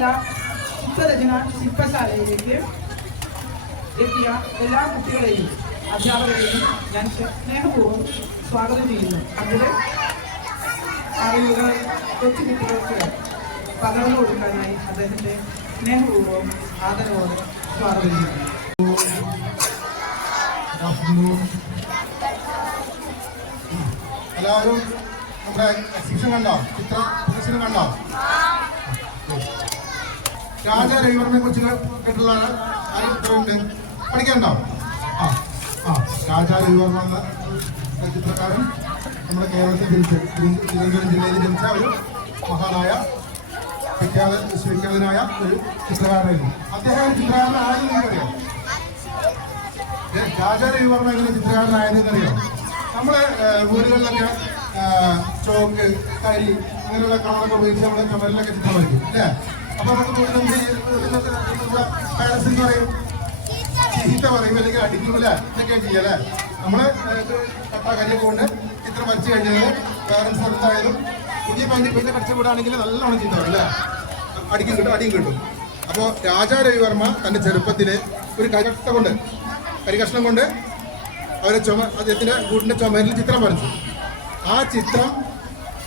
ചിത്രകല ചിത്രരചന ശില്പശാലയിലേക്ക് എത്തിയ എല്ലാ കുട്ടികളെയും അധ്യാപകരെയും ഞാൻ സ്നേഹപൂർവ്വം സ്വാഗതം ചെയ്യുന്നു. അവരുടെ അറിവുകൾ കൊച്ചു കുട്ടികൾക്ക് പകർന്നു കൊടുക്കാനായി അദ്ദേഹത്തെ സ്നേഹപൂർവ്വം ആദരവോടെ സ്വാഗതം ചെയ്യുന്നു. എല്ലാവരും നമ്മുടെ എക്സിബിഷൻ കണ്ടോ? ചിത്ര പ്രദർശനം കണ്ടോ? രാജാ രവിവർമ്മയെ കുറിച്ച് കേട്ടുള്ളതാണ്. ആരും ചിത്രമുണ്ട് പഠിക്കണ്ടോ? രാജാ രവിവർമ്മ എന്ന ചിത്രകാരൻ നമ്മുടെ കേരളത്തിൽ ജനിച്ച തിരുവനന്തപുരം ജില്ലയിൽ ജനിച്ച ഒരു മഹാനായ വിശ്വവിഖ്യാതനായ ഒരു ചിത്രകാരനായിരുന്നു. അദ്ദേഹം ചിത്രകാരനായെന്ന് അറിയാം. രാജാ രവിവർമ്മ എങ്ങനെ ചിത്രകാരനായതെന്നറിയാം. നമ്മുടെ വീടുകളിലൊക്കെ ചോക്ക്, കരി അങ്ങനെയുള്ള കളറൊക്കെ ഉപയോഗിച്ച് നമ്മുടെ ചുമരിലൊക്കെ ചിത്രം വരയ്ക്കും അല്ലേ? അപ്പൊ നമുക്ക് പാരൻസ് എന്ന് പറയും, ചീത്ത പറയും, അല്ലെങ്കിൽ അടിക്കും അല്ലേ? ഇതൊക്കെ ചെയ്യല്ലേ? നമ്മള് കട്ട കരിയൊക്കെ കൊണ്ട് ചിത്രം വരച്ചു കഴിഞ്ഞാൽ പാരൻസ് എന്തായാലും പുതിയ പിന്നെ കഷ്ടപ്പെടാണെങ്കിൽ നല്ലോണം ചീത്ത പറയും അല്ലേ? അടിയും കിട്ടും. അപ്പോൾ രാജാ രവിവർമ്മ തന്റെ ചെറുപ്പത്തില് ഒരു കരികഷ്ണം കൊണ്ട് അദ്ദേഹത്തിന്റെ വീടിന്റെ ചുമരിൽ ചിത്രം വരച്ചു. ആ ചിത്രം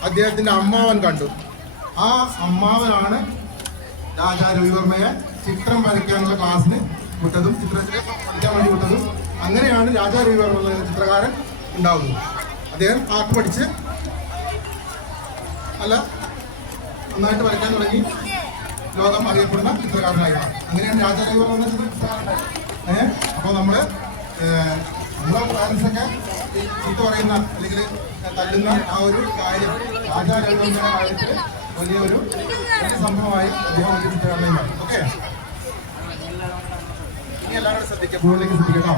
അദ്ദേഹത്തിന്റെ അമ്മാവൻ കണ്ടു. ആ അമ്മാവനാണ് രാജാ രവിവർമ്മയെ ചിത്രം വരയ്ക്കാനുള്ള ക്ലാസ്സിന് വിട്ടതും ചിത്രത്തിനെ പഠിക്കാൻ വേണ്ടി വിട്ടതും. അങ്ങനെയാണ് രാജാ രവിവർമ്മ എന്ന ചിത്രകാരൻ ഉണ്ടാവുന്നത്. അദ്ദേഹം ആർട്ട് പഠിച്ച് നന്നായിട്ട് വരയ്ക്കാൻ തുടങ്ങി ലോകം അറിയപ്പെടുന്ന ചിത്രകാരനായി. അങ്ങനെയാണ് രാജാ രവിവർമ്മ എന്ന ചിത്രകാരൻ. അപ്പോൾ നമ്മളെ പാരൻസൊക്കെ ചീത്ത പറയുന്ന അല്ലെങ്കിൽ തല്ലുന്ന ആ ഒരു കാര്യം രാജാ രവിവർമ്മയുടെ കാര്യത്തിൽ വലിയ സംഭവമായി അദ്ദേഹം ഒരു ചിത്രകാരനായി. ഓക്കെ, ഇനി എല്ലാവരും ശ്രദ്ധിക്കാം, ബോർഡിലേക്ക് ശ്രദ്ധിക്കട്ടോ.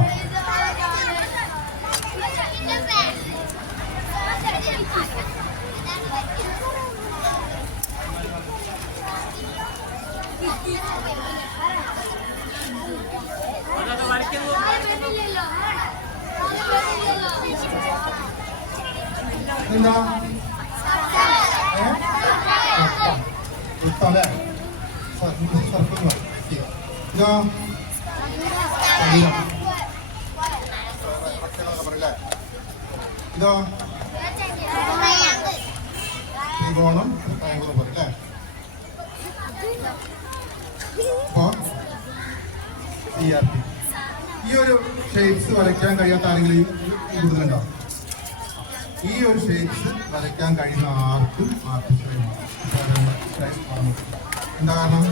എന്താ അല്ലേ? ഇതോ ത്രികോണം പറയല്ലേ? ഈ ഒരു ഷേപ്സ് വരയ്ക്കാൻ കഴിയാത്ത ആരെങ്കിലും കൂടുതലുണ്ടോ? ഈ ഒരു ഷേപ്സ് വരയ്ക്കാൻ കഴിയുന്ന ആർക്കും എന്താ കാരണം?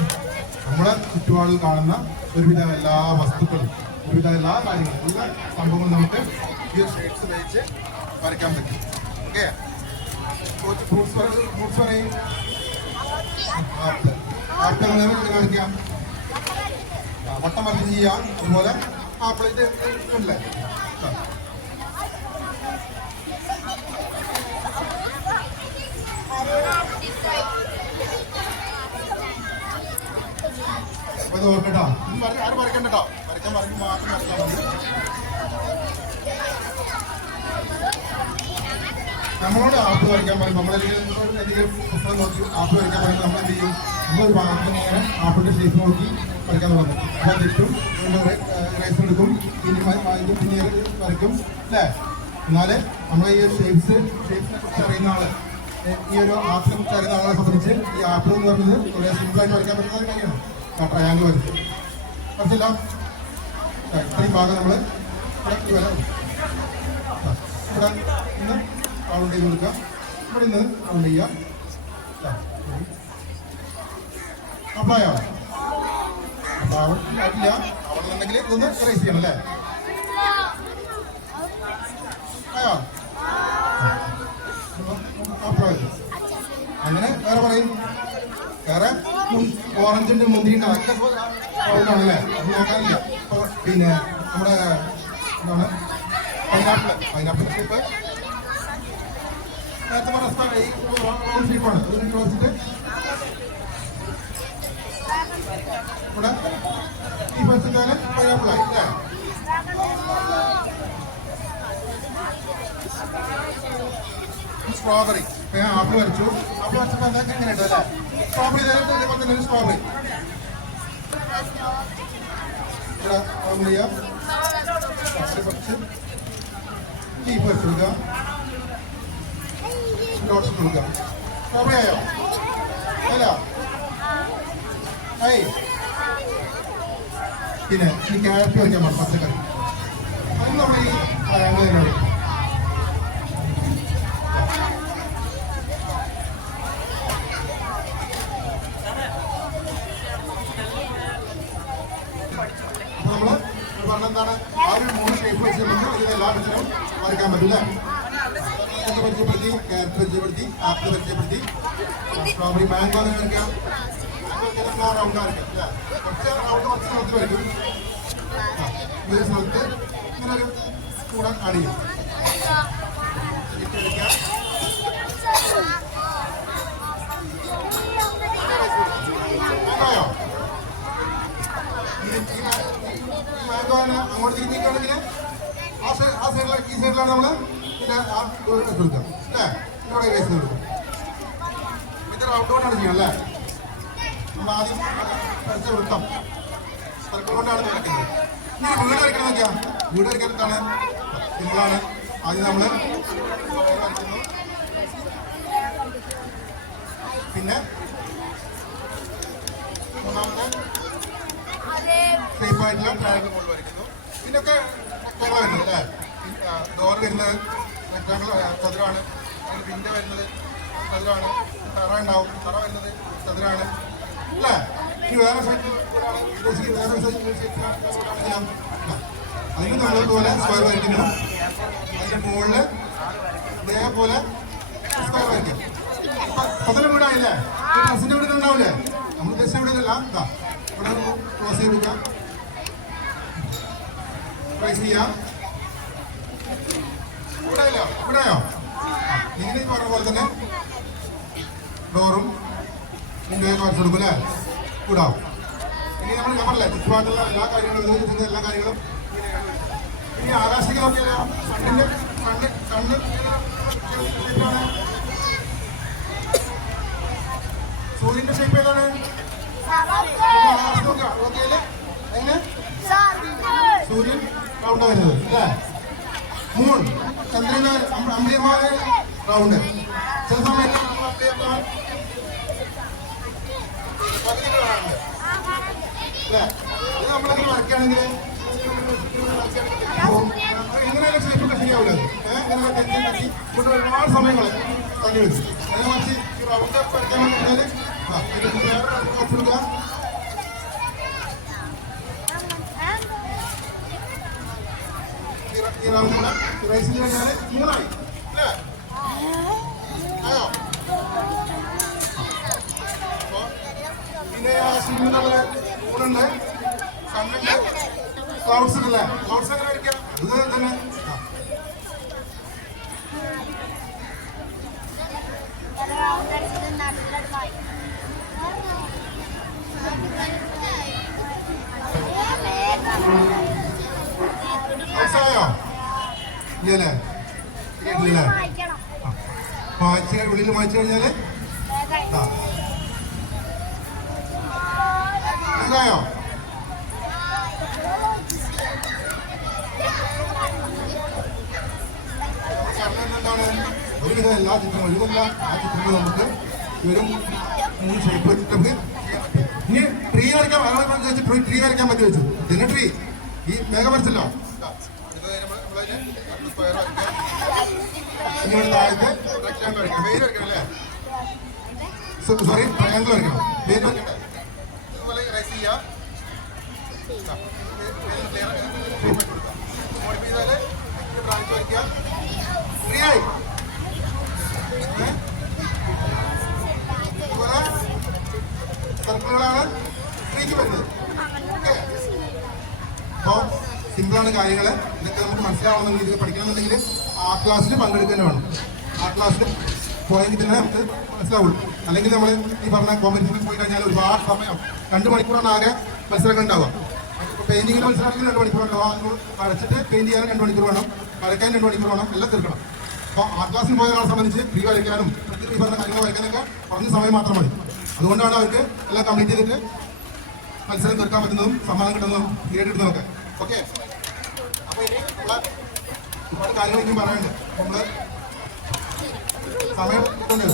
നമ്മുടെ ചുറ്റുപാടിൽ കാണുന്ന ഒരുവിധം എല്ലാ വസ്തുക്കളും, ഒരുവിധം എല്ലാ കാര്യങ്ങളും, എല്ലാ സംഭവങ്ങളും നമുക്ക് ഈ ഒരു ഷേപ്സ് വെച്ച് വരയ്ക്കാൻ പറ്റും. ഓക്കെ, ഫ്രൂട്ട്സ് പറയും. ആപ്പിൾ അങ്ങനെ കാണിക്കാം, വട്ടം വരച്ച് ചെയ്യാം. അതുപോലെ ആപ്പിൾ ഇത് ഉണ്ടല്ലേ? അപ്പൊ ഇത് ഓർക്കട്ടോ, ആരും വരയ്ക്കണ്ടോ? വരയ്ക്കാൻ പറഞ്ഞു മാത്രം വരയ്ക്കാൻ മതി. നമ്മളോട് ആപ്പ് വരയ്ക്കാൻ പറയും. നമ്മളെന്തെങ്കിലും പുസ്തകം നോക്കി ആപ്പ് വരയ്ക്കാൻ പറയുമ്പോൾ നമ്മൾ എന്ത് ചെയ്യും? നമ്മളൊരു ഭാഗത്ത് നേരെ ആപ്പിന്റെ ഷേപ്പ് നോക്കി വരയ്ക്കാൻ തുടങ്ങും. അപ്പോൾ തെറ്റും, റൈസ് എടുക്കും, പിന്നെ വരയ്ക്കും അല്ലേ? എന്നാല് നമ്മളെ ഈ ഷേപ്സിനെ കുറിച്ച് അറിയുന്ന ആള്, ഈ ഒരു ആപ്പിനെ കുറിച്ച് അറിയുന്ന ആളെ സംബന്ധിച്ച് ഈ ആപ്പ് എന്ന് പറയുന്നത് വളരെ സിമ്പിളായിട്ട് വരയ്ക്കാൻ പറ്റുന്ന ഒരു കാര്യമാണ്. ട്രയാങ്കിൾ വരച്ചു മനസ്സില്ല? ഇത്രയും ഭാഗം നമ്മൾ ഇവിടെ ഇന്ന് റൗണ്ട് ചെയ്ത് കൊടുക്കുക. ഇവിടെ നിന്ന് റൗണ്ട് ചെയ്യുക. അപ്ലൈ ആവും. ആയിട്ടില്ല അവിടെ നിന്നുണ്ടെങ്കിൽ ഇതൊന്ന് റൈസ് ചെയ്യണം അല്ലേ? അങ്ങനെ വേറെ പറയും. വേറെ ഓറഞ്ചിന്റെ മുന്തിരിന്റെ അതൊക്കെ ആണല്ലേ? അത് നോക്കാനില്ല. പിന്നെ നമ്മുടെ എന്താണ് പൈനാപ്പിൾ ഷേപ്പ് നേരത്തെ പറഞ്ഞ ഈ റൗണ്ട് ഷേപ്പാണ്. അതിന് ക്ലോസിട്ട് ഇവിടെ ഈ പച്ചക്കാലം പൈനാപ്പിളായി അല്ലേ? സ്ട്രോബെറി. ഞാൻ ആപ്പിൾ വരച്ചു. ആപ്പിൾ വരച്ചപ്പോൾ എന്തൊക്കെ എങ്ങനെ ഉണ്ട് അല്ലേ? സ്ട്രോബെറി ഇതേപോലെ തന്നെ ഒരു സ്ട്രോബെറി. കുറച്ച് ലീഫ് വരച്ചു കൊടുക്കുക. ഡോട്ട്സ് കൊടുക്കുക. സ്ട്രോബെറി ആയോ? അല്ല ആയി. പിന്നെ ഈ ക്യാരറ്റ് വയ്ക്കാൻ പാടില്ല, പച്ചക്കറി. അത് നമ്മൾ ഈ ട്രയാങ്കിൾ തന്നെ വയ്ക്കും. അപ്പൊ നമ്മള് പറഞ്ഞെന്താണ്, ആ ഒരു 3 ഷേപ്പ് വെച്ച് നമുക്ക് ഇതിന് എല്ലാ പിക്ചറും വരയ്ക്കാൻ പറ്റില്ല. പരിചയപ്പെടുത്തി, ക്യാരറ്റ് പരിചയപ്പെടുത്തി, ആപ്പിൾ പരിചയപ്പെടുത്തി, സ്ട്രോബെറി, മാംഗോ തന്നെ വരയ്ക്കാം. റൗണ്ട് വരയ്ക്കാം അല്ലേ? കുറച്ച് റൗണ്ട് കുറച്ച് സ്ഥലത്ത് വരയ്ക്കും. ഈ സ്ഥലത്ത് ഇങ്ങനെ ഒരു കൂടെ അടിയും മാംഗോയോ? മാംഗോ അങ്ങോട്ട് തിരിഞ്ഞിട്ടാണെങ്കിൽ ആ സൈഡിലാണ്, ഈ സൈഡിലാണ് നമ്മൾ പിന്നെ കൊടുക്കാം അല്ലേ? ഇവിടെ കേസ് കൊടുക്കും. ഇത് റൗണ്ട് കൊണ്ടാണ് ചെയ്യണം അല്ലേ? നമ്മൾ ആദ്യം വരച്ച വൃത്തം സർക്കിൾ കൊണ്ടാണ് വരയ്ക്കുന്നത്. ഇനി വീട് വരയ്ക്കണം നോക്കിയാ, വീട് വരയ്ക്കാൻ എന്താണ് സിമ്പിളാണ്. ആദ്യം നമ്മൾ വരയ്ക്കുന്നു, പിന്നെ മൂന്നാമത്തെ ഷേപ്പായിട്ടുള്ള ട്രയാങ്കിൾ കൊണ്ട് വരയ്ക്കുന്നു. ഇതിനൊക്കെ റെക്ടാങ്കിൾ വരുന്നത് അല്ലേ? ഡോർ വരുന്നത് റെക്ടാങ്കിൾ ചതുരമാണ്. അതിന് വിൻഡോ വരുന്നത് ചതുരമാണ്. തറ ഉണ്ടാവും, തറ വരുന്നത് ചതുരമാണ് അല്ലേ? ഇനി വേറെ സൈഡ് അതിന് നമ്മളതുപോലെ സ്ക്വയർ വരയ്ക്കുന്നു. അതിൻ്റെ മുകളിൽ ഇതേപോലെ സ്ക്വയർ വരയ്ക്കും. പത്തനം വീടായില്ലേ? ഡ്രസ്സിൻ്റെ വീട് ഉണ്ടാവില്ലേ? നമ്മൾ ഉദ്ദേശിച്ച വീടിലല്ല. ഇതാ ഇവിടെ ക്ലോസ് ചെയ്തെടുക്കാം, പ്രൈസ് ചെയ്യാം. ഇവിടെയല്ലോ, ഇവിടെയോ? നിങ്ങൾ ഈ പറഞ്ഞ പോലെ തന്നെ ഡോറും വിൻഡോയൊക്കെ വരച്ചു കൊടുക്കും അല്ലേ? കൂടാവും. ഇനി നമ്മൾ പറഞ്ഞില്ലേ ചുറ്റുപാടുള്ള എല്ലാ കാര്യങ്ങളും, ഇതിൻ്റെ എല്ലാ കാര്യങ്ങളും ഇനി ആകാശിക നോക്കിയാലോ? കണ്ണിൻ്റെ കണ്ണ് സൂര്യന്റെ ഷേപ്പ് ഏതാണ്? എങ്ങനെ സൂര്യൻ റൗണ്ട് വരുന്നത് അല്ലേ? മൂൺ ചന്ദ്രന് അമ്പയന്മാര് റൗണ്ട്. ചില സമയത്ത് അല്ലേ? ഇത് നമ്മളെങ്ങനെ വരയ്ക്കുകയാണെങ്കിൽ ഇങ്ങനെയൊക്കെ ഷേപ്പൊക്കെ ശരിയാവില്ല. ഇങ്ങനെ തെറ്റി തെറ്റി കൊണ്ട് ഒരുപാട് സമയങ്ങൾ തങ്ങി വെച്ചു. അതിനെ മറിച്ച് ഈ റൗണ്ട് വരയ്ക്കാൻ കഴിഞ്ഞാൽ കൊടുക്കുക. ഈ റൗണ്ട് കൂടെ റൈസ് ചെയ്ത് കഴിഞ്ഞാൽ മൂന്നായി അല്ലേ? ആയോ? പിന്നെ സിനിമയിലുള്ള മൂന്നുണ്ട്, കണ്ണുണ്ട്, ക്ലൗഡ്സ് ഉണ്ടല്ലേ? ക്ലൗഡ്സ് എങ്ങനെ വരയ്ക്കാം? ഇത് തന്നെ മനസ്സിലായോ? ഇല്ലല്ലേ? കേട്ടില്ലേ? മായ്ച്ച് ഉള്ളിൽ മായ്ച്ചു കഴിഞ്ഞാല് മനസ്സിലായോ? എന്താണ് ഒരുവിധം എല്ലാ ചിത്രങ്ങളും ഒരുവിധ ആ ചിത്രങ്ങൾ നമുക്ക് ഒരു 3 ഷേപ്പ് വെച്ചിട്ട് ഇനി ട്രീ വരയ്ക്കാൻ ട്രീ വരയ്ക്കാൻ പറ്റി വെച്ചു. ഇതിന് ട്രീ ഈ മേഘ വരച്ചല്ലോ. ഇനി ഒരു താഴത്തെ റെക്ടാങ്കിൾ വരയ്ക്കണം. വെയിൽ വരയ്ക്കണം അല്ലേ? സോറി, ട്രയാങ്കിൾ വരയ്ക്കണം. വെയിൽ വരയ്ക്കട്ടെ. ഇതുപോലെ റൈസ് ചെയ്യാം. മോഡിഫൈ ചെയ്താല് ബ്രാഞ്ച് വരയ്ക്കാം. ട്രീ ആയി. ഇതുപോലെ സർക്കിളുകളാണ് ട്രീക്ക് വരുന്നത്. ഓക്കെ, അപ്പോൾ സിമ്പിളാണ് കാര്യങ്ങൾ. ഇതൊക്കെ നമുക്ക് മനസ്സിലാവണമെന്നുണ്ടെങ്കിൽ, ഇതൊക്കെ പഠിക്കണമെന്നുണ്ടെങ്കിൽ ആർട്ട് ക്ലാസ്സിൽ പങ്കെടുക്കുക വേണം. ആർട്ട് ക്ലാസ്സിൽ പോയെങ്കിൽ തന്നെ നമുക്ക് മനസ്സിലാവുള്ളൂ. അല്ലെങ്കിൽ നമ്മൾ ഈ പറഞ്ഞ കോമ്പറ്റീഷനിൽ പോയി കഴിഞ്ഞാൽ ഒരുപാട് സമയം 2 മണിക്കൂറാണ് ആകെ മത്സരങ്ങൾ ഉണ്ടാവുക. പെയിന്റിങ്ങിന് മത്സരമാണെങ്കിൽ 2 മണിക്കൂർ ഉണ്ടാവുക. വരച്ചിട്ട് പെയിന്റ് ചെയ്യാൻ 2 മണിക്കൂർ വേണം, വരയ്ക്കാൻ 2 മണിക്കൂർ വേണം, എല്ലാം തീർക്കണം. അപ്പോൾ ആർട്ട് ക്ലാസ്സിൽ പോയ ഒരാളെ സംബന്ധിച്ച് ഫ്രീ വരയ്ക്കാനും ഈ പറഞ്ഞ കാര്യങ്ങൾ വരയ്ക്കാനൊക്കെ കുറഞ്ഞ സമയം മാത്രം മതി. അതുകൊണ്ടാണ് അവർക്ക് എല്ലാം കംപ്ലീറ്റ് ചെയ്തിട്ട് മത്സരം തീർക്കാൻ പറ്റുന്നതും സമ്മാനം കിട്ടുന്നതും നേടിയിടുന്നതൊക്കെ. ഓക്കെ, അപ്പോൾ ഇനി ഉള്ള ഒരുപാട് കാര്യങ്ങൾ എനിക്കും പറയാനുണ്ട്. നമ്മൾ സമയം കൊണ്ട്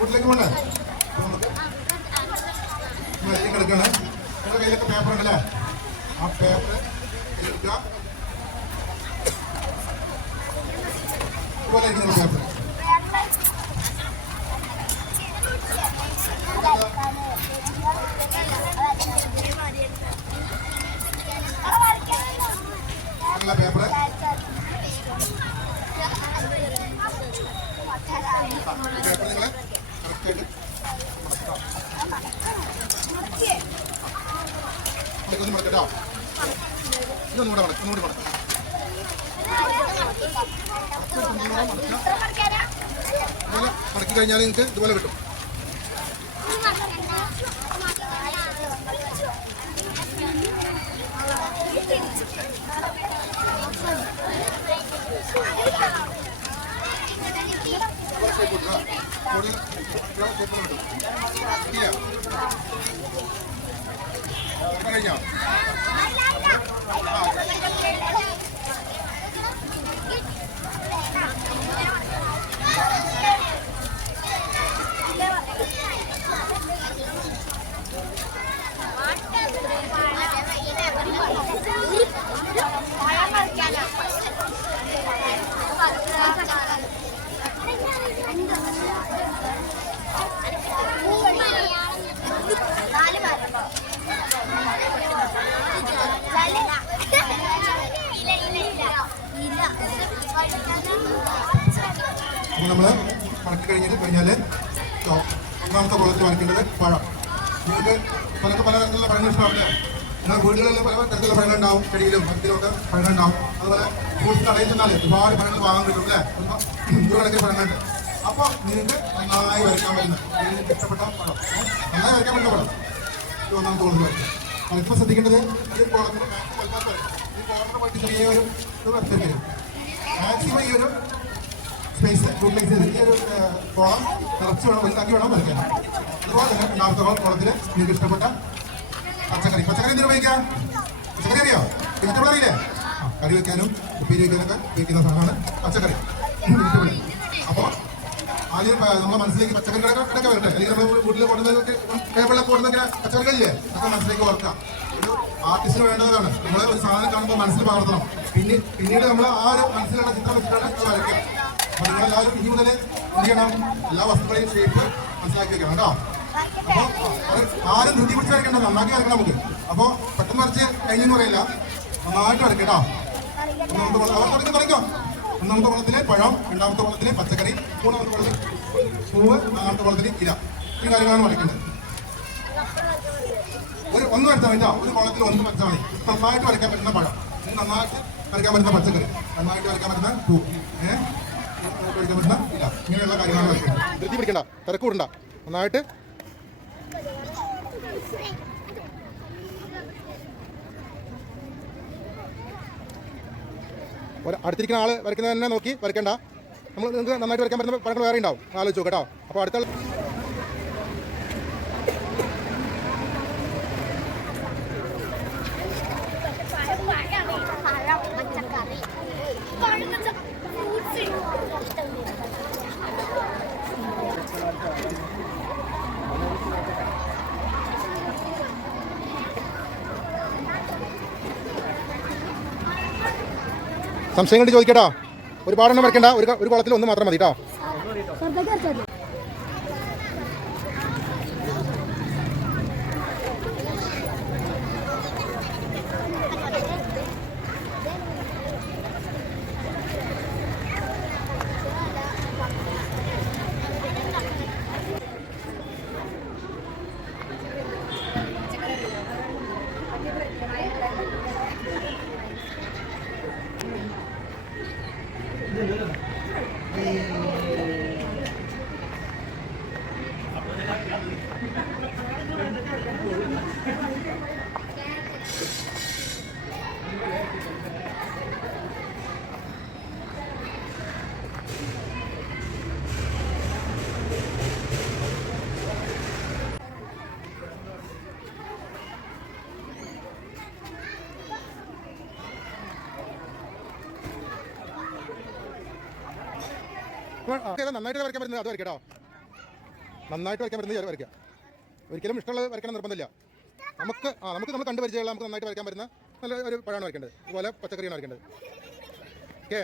വീട്ടിലേക്ക് പോകണ്ടേ? അപ്പോൾ നമുക്ക് അതിലേക്ക് എടുക്കുകയാണ്. നിങ്ങളുടെ കയ്യിലൊക്കെ പേപ്പർ ഉണ്ടല്ലേ? ആ പേപ്പർ എടുക്കുക. ഇതുപോലെ ഇരിക്കുന്ന പേപ്പർ ഉള്ള പേപ്പർ പേപ്പർ നിങ്ങൾ കറക്റ്റായിട്ട് മടക്കൊന്ന് മടക്കട്ടോ. ഇതൊന്നും കൂടെ മടക്കാം, ഒന്നുകൂടി മടക്കാം. ഇതുപോലെ മടക്കി കഴിഞ്ഞാൽ നിങ്ങൾക്ക് ഇതുപോലെ കിട്ടും. കഴിഞ്ഞോ? നമ്മൾ മടക്കി കഴിഞ്ഞാൽ ഒന്നാമത്തെ കുളത്തിൽ വരയ്ക്കേണ്ടത് പഴം. നിങ്ങൾക്ക് പലർക്ക് പല തരത്തിലുള്ള പഴങ്ങൾ ഇഷ്ടമാവില്ല. നിങ്ങൾ വീടുകളിൽ പല തരത്തിലുള്ള പഴങ്ങൾ ഉണ്ടാവും, ചെടിയിലും മരത്തിലും ഒക്കെ പഴങ്ങൾ ഉണ്ടാവും. അതുപോലെ ഫ്രൂട്ട്സ് കടയിൽ ചെന്നാൽ ഒരുപാട് പഴങ്ങൾ വാങ്ങാൻ കിട്ടും അല്ലേ? നൂറുകണക്കിന് പഴങ്ങളുണ്ട്. അപ്പോൾ നിങ്ങൾക്ക് നന്നായി വരയ്ക്കാൻ പറ്റുന്ന നിങ്ങൾക്ക് ഇഷ്ടപ്പെട്ട പഴം, നന്നായി വരയ്ക്കാൻ പറ്റുന്ന പഴം ഈ ഒന്നാമത്തെ കുളത്തിൽ വരയ്ക്കും. വരയ്ക്കുമ്പോൾ ശ്രദ്ധിക്കേണ്ടത് ഈ കുളത്തിന് ഈ കോർണർ പോയിട്ട് ചെറിയൊരു വെബ്സൈറ്റ് വരും. മാക്സിമം ഈ ഒരു സ്പേസ് യൂട്ടിലൈസ് ചെയ്ത് ഈ ഒരു കോളം നിറച്ച് വേണം വലുതാക്കി വേണം വരയ്ക്കാൻ. അതുപോലെ തന്നെ രണ്ടാമത്തെ കുളത്തിൽ നിങ്ങൾക്ക് ഇഷ്ടപ്പെട്ട പച്ചക്കറി എന്തിനു ഉപയോഗിക്കാം? പച്ചക്കറി അറിയോ? വെജിറ്റബിൾ അറിയില്ലേ? കറി വെക്കാനും ഉപ്പേരി വെക്കാനൊക്കെ ഉപയോഗിക്കുന്ന സാധനമാണ് പച്ചക്കറി, വെജിറ്റബിൾ. അപ്പോൾ ആദ്യം നമ്മുടെ മനസ്സിലേക്ക് പച്ചക്കറികളൊക്കെ ഇടയ്ക്ക് വരട്ടെ. അല്ലെങ്കിൽ നമ്മൾ വീട്ടിൽ കൊടുക്കുന്നതൊക്കെ ടേബിളിൽ കൊടുക്കുന്ന പച്ചക്കറികളില്ലേ അതൊക്കെ മനസ്സിലേക്ക് വളർത്താം. ഒരു ആർട്ടിസ്റ്റിന് വേണ്ടതാണ്. നമ്മൾ ഒരു സാധനം കാണുമ്പോൾ മനസ്സിൽ പകർത്തണം. പിന്നീട് നമ്മൾ ആ ഒരു മനസ്സിലുള്ള ചിത്രം വെച്ചിട്ടാണ് അത് വരയ്ക്കുക. അപ്പോൾ നിങ്ങളെല്ലാവരും ഇനി മുതൽ എന്ത് ചെയ്യണം? എല്ലാ വസ്തുക്കളെയും ഷേപ്പ് മനസ്സിലാക്കി വെക്കണം കേട്ടോ. അപ്പോൾ ആരും ധൃതി പിടിച്ച് വരയ്ക്കണ്ട, നന്നാക്കി വരയ്ക്കണം നമുക്ക്. അപ്പോൾ പെട്ടെന്ന് വരച്ച് കഴിഞ്ഞെന്ന് പറയില്ല, നന്നായിട്ട് വരയ്ക്കാം കേട്ടോ. തുടങ്ങിക്കോ. ഒന്നാമത്തെ കുളത്തിലെ പഴം, രണ്ടാമത്തെ കുളത്തിലെ പച്ചക്കറി, മൂന്നാമത്തെ കുളത്തിൽ പൂവ്, നാലാമത്തെ കുളത്തിൽ ഇല. ഈ കാര്യങ്ങളാണ് വരയ്ക്കേണ്ടത്. ഒന്ന് വരച്ചാൽ മതി. ഒരു കുളത്തിൽ ഒന്ന് വരച്ചാൽ മതി. നന്നായിട്ട് വരയ്ക്കാൻ പറ്റുന്ന പഴം, നന്നായിട്ട് വരയ്ക്കാൻ പറ്റുന്ന പച്ചക്കറി, നന്നായിട്ട് വരയ്ക്കാൻ പറ്റുന്ന പൂ, വരയ്ക്കാൻ പറ്റുന്ന ഇല. ഇങ്ങനെയുള്ള കാര്യങ്ങളാണ് വരയ്ക്കുന്നത്. ധൃതി പിടിക്കണ്ട, തിരക്ക് കൂടണ്ട, നന്നായിട്ട് അടുത്തിരിക്കുന്ന ആൾ വരയ്ക്കുന്നത് തന്നെ നോക്കി വരയ്ക്കണ്ട. നിങ്ങൾക്ക് നന്നായിട്ട് വരയ്ക്കാൻ പറ്റുന്ന പഴങ്ങൾ വേറെ ഉണ്ടാവും, ആലോചിച്ചു കേട്ടോ. അപ്പോൾ അടുത്ത സംശയം കൊണ്ട് ചോദിക്കട്ടോ. ഒരുപാടെണ്ണം വരയ്ക്കണ്ട, ഒരു കുളത്തിൽ ഒന്ന് മാത്രം മതി കേട്ടോ. അപ്പോൾ നന്നായിട്ട് വരയ്ക്കാൻ പറ്റുന്നത് അത് വരയ്ക്കട്ടോ. നന്നായിട്ട് വരയ്ക്കാൻ പറ്റുന്നത് വരയ്ക്കാം. ഒരിക്കലും ഇഷ്ടമുള്ളത് വരയ്ക്കണം നിർബന്ധമില്ല. നമുക്ക് നമ്മൾ കണ്ടു പരിചയമുള്ള നമുക്ക് നന്നായിട്ട് വരയ്ക്കാൻ പറ്റുന്ന നല്ല ഒരു പഴമാണ് വരയ്ക്കേണ്ടത്. അതുപോലെ പച്ചക്കറിയാണ് വരയ്ക്കേണ്ടത്. ഓക്കെ.